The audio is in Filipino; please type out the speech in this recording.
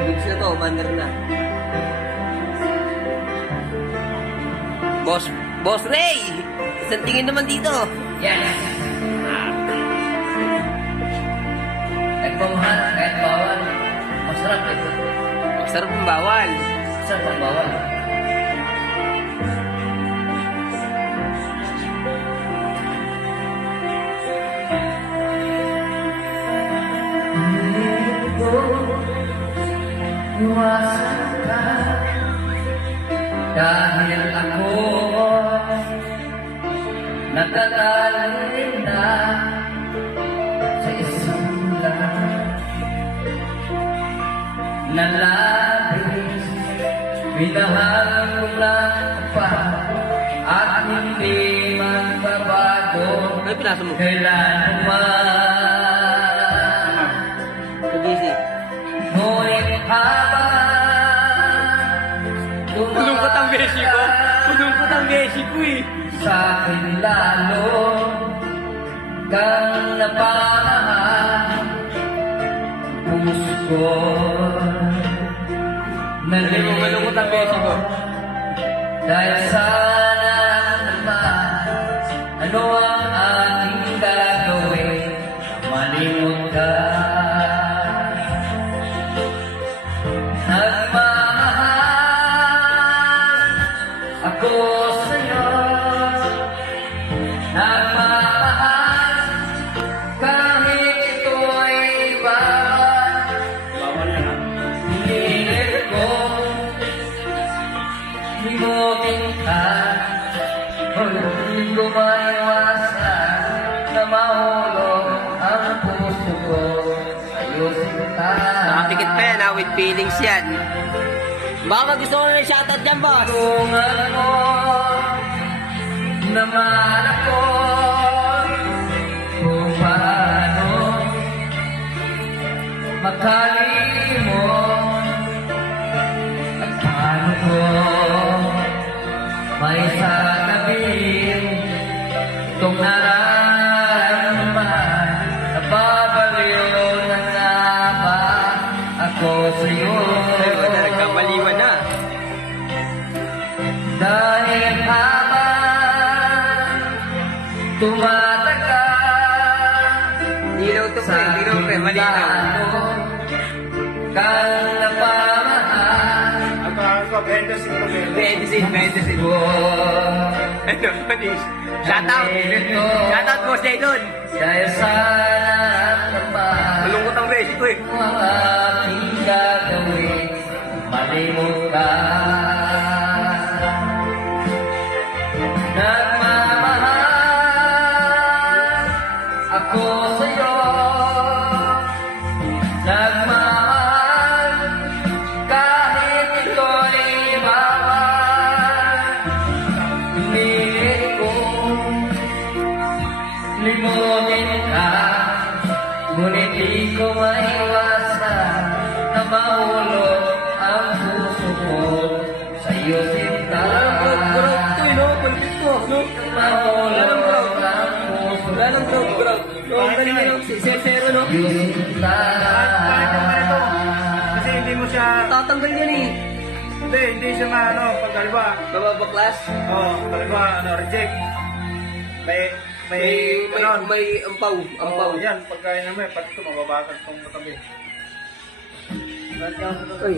Goods na to, manner na. Boss Ray! Isang tingin naman dito. Yes! Kahit pamahal, kahit bawal. Masarap ito. Masarap ang bawal. Masarap ang bawal. Iwasan ka dahil ako nakatali na sa isang nalabis. Minahal ko lang pa at hindi magbabago Ano pinasa mo? kailan man. Nag-easy. Ngunit Pulungkot ang beshi ko. Pulungkot ang beshi ko eh. sa akin lalo kang napamahal. Puso ko Hindi mo malungkot ang beshi ko. dahil sana naman ano ang ating gagawin malimot ka. Nagmamahal ako sa'yo, nagmamahal kahit ito'y bawal. Hinihiling ko limutin ka, hindi ko maiwasan na mahulog ang puso ko sa'yo sinta. Nakapikit pa yan ha, with feelings yan. Baka gusto ko na shoutout dyan, boss. Tulungan mo naman ako kung paano makalimot at paano ko may sasabihin itong nararamdaman. Nababaliw na nga ba ako sa'yo? Nagkamaliwan na. Dahil habang tumatagal Dilaw to pre, dilaw pre, malinaw. kang napamahal Medicine. ko. Ano, manis. Shoutout. Shoutout, boss Jaydon. Dahil sana naman Malungkot ang beshi ko eh. ang ating gagawin malimot ka. Nagmamahal ako sa'yo, nagmamahal kahit ito'y bawal. Pinilit kong limutin ka, ngunit di ko maiwasan na mahulog ang puso ko sa'yo sinta. Growth to eh, no? Pulpit to, no? Mahulog ang puso Wala nang growth. Ang galing na lang, 0-0, no? sa'yo sinta. Kasi hindi mo siya, Tatanggal yan eh. hindi siya maano, pag kaliwa, Bababaklas. kaliwa, reject. May May ampaw. Ampaw. yan, pagkain naman, pati ito, mababasag itong katabi. Ay.